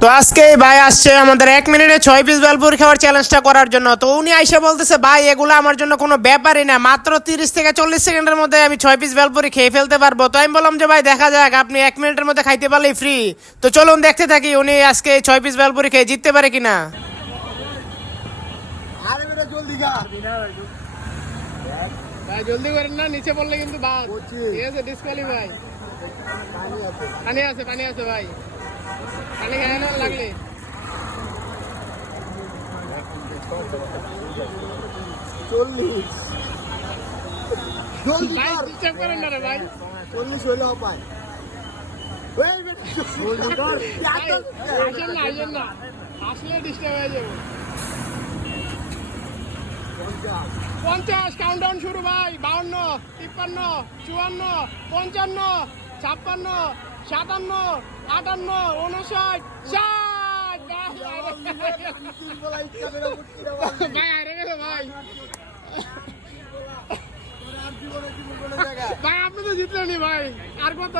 তো আজকে ভাই আসছে আমাদের এক মিনিটে ছয় পিস বেলপুরি খাওয়ার চ্যালেঞ্জটা করার জন্য। তো উনি আইসে বলতেছে ভাই এগুলো আমার জন্য কোনো ব্যাপারই না। মাত্র তিরিশ থেকে চল্লিশ সেকেন্ডের মধ্যে আমি ছয় পিস বেলপুরি খেয়ে ফেলতে পারব। তো আমি বললাম যে ভাই দেখা যাক আপনি এক মিনিটের মধ্যে খাইতে পারলেই ফ্রি তো চলুন দেখতে থাকি উনি আজকে ছয় পিস বেলপুরি খেয়ে জিততে পারে কিনা। ভাই জলদি করেন না নিচে পড়লে কিন্তু বাদ। বলছি। ঠিক আছে ডিসকোয়ালিফাই পানি আছে আছে পানি আছে ভাই। পানি খেয়ে না? লাগলে। চল্লিশ। চল্লিশ আসেন না আসলে ডিস্টার্ব হয়ে যাবে। পঞ্চাশ কাউন্টডাউন শুরু ভাই। বাউন্ন তিপ্পান্ন চুয়ান্ন পঞ্চান্ন ছাপ্পান্ন সাতান্ন আটান্ন উনষাট ষাট। ভাই গেছে ভাই। ভাই আপনি তো জিতলেনি ভাই আর কত?